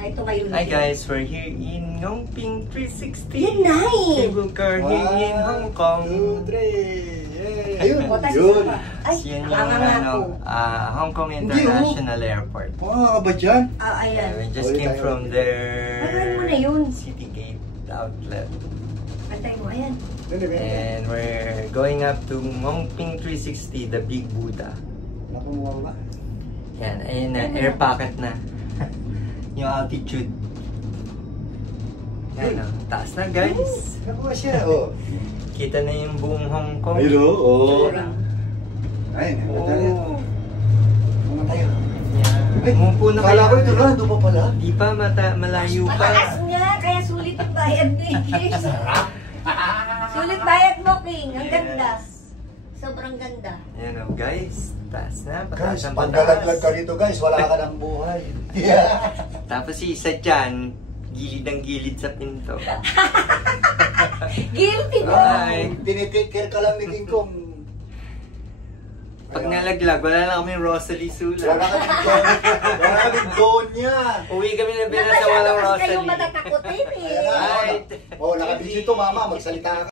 Ay, tumayo na Hi siya. guys, we're here in Ngongping 360. Yan na eh. Cable car here in Hong Kong. 1, 2, 3. Yay. Ayun, botas Yun. pa. Ay, Yan yung tama Hong Kong International Airport. Mga ba dyan? Ayan. We just came from their Pagkain mo na yun. City Gate outlet. Pantay mo, ayan. And we're going up to Ngongping 360, the Big Buddha. Naku, ba? Yan, ayun na, air pocket na. Yung altitude. Yan o, taas na guys. Naku siya, oh. Kita na yung buong Hong Kong. Ayun, oh. Kurang. Ay, nagkata yan. Mga tayo. Yan. Umupo na kayo. Kala ko ito na, doon pa pala. Di pa, malayo pa. Mataas nga, kaya sulit yung bayad mo eh. Sulit bayad mo, King. Ang ganda. Sobrang ganda. Yan o guys, taas na, Guys, pataas ang pagdalaglag ka pataas. dito guys, wala ka ng buhay. Tapos si isa dyan, gilid ang gilid sa pinto. Guilty mo. Ay. Tinitake care ka lang ni King Kong. Pag nalaglag, wala na kami Rosalie Sula. Wala kaming Donya. Uwi kami na Na binasa walang masyado kasi kayong Rosalie. matatakotin eh. Ayan na. Ay. Oh, nakabidyo to mama, magsalita ka.